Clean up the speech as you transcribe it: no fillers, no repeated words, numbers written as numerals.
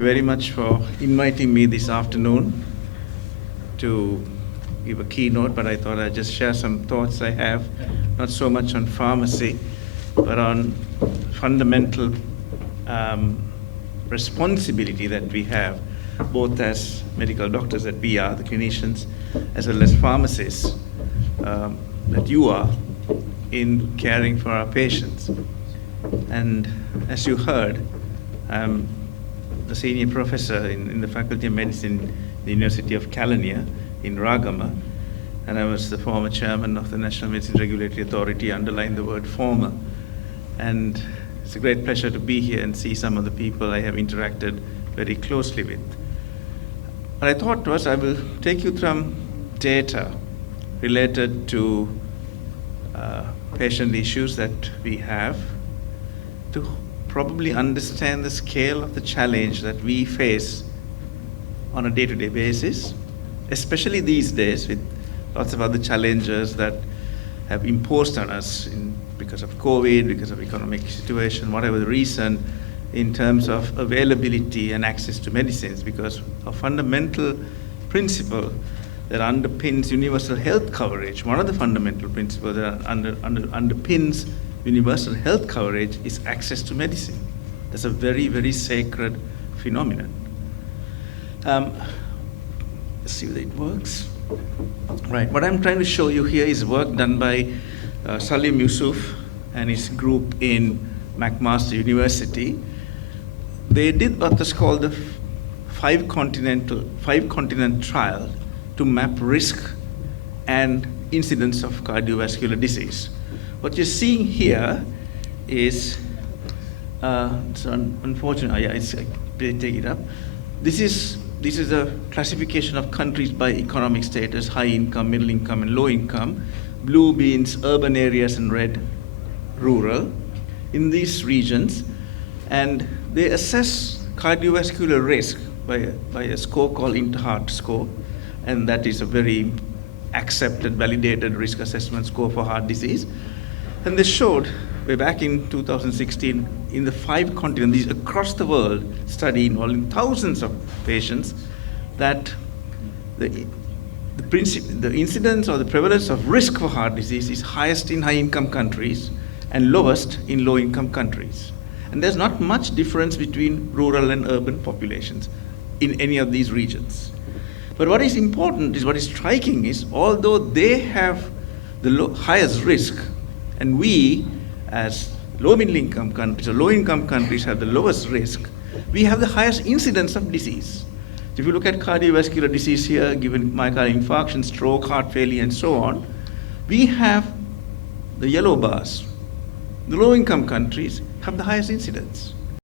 Very much for inviting me this afternoon to give a keynote, but I thought I'd just share some thoughts I have, not so much on pharmacy, but on fundamental responsibility that we have, both as medical doctors that we are, the clinicians, as well as pharmacists, that you are in caring for our patients. And as you heard, I'm the senior professor in the Faculty of Medicine at the University of California in Ragama, and I was the former chairman of the National Medicine Regulatory Authority, underline the word former. And it's a great pleasure to be here and see some of the people I have interacted very closely with. What I thought was I will take you through some data related to patient issues that we have to probably understand the scale of the challenge that we face on a day-to-day basis, especially these days with lots of other challenges that have imposed on us because of COVID, because of economic situation, whatever the reason, in terms of availability and access to medicines, because a fundamental principle that underpins universal health coverage, one of the fundamental principles that underpins universal health coverage is access to medicine. That's a very, very sacred phenomenon. Let's see whether it works. Right, what I'm trying to show you here is work done by Salim Yusuf and his group in McMaster University. They did what is called the five continent trial to map risk and incidence of cardiovascular disease. What you're seeing here is, it's unfortunate, take it up. This is a classification of countries by economic status, high income, middle income, and low income. Blue means urban areas and red, rural, in these regions. And they assess cardiovascular risk by a score called Interheart score. And that is a very accepted, validated risk assessment score for heart disease. And they showed, way back in 2016, in the 5 continents, these across the world study involving thousands of patients, that the incidence or the prevalence of risk for heart disease is highest in high-income countries and lowest in low-income countries. And there's not much difference between rural and urban populations in any of these regions. But what is important is, what is striking is, although they have the highest risk, and we, as low-middle income countries or low-income countries, have the lowest risk, we have the highest incidence of disease. So if you look at cardiovascular disease here, given myocardial infarction, stroke, heart failure, and so on, we have the yellow bars. The low-income countries have the highest incidence.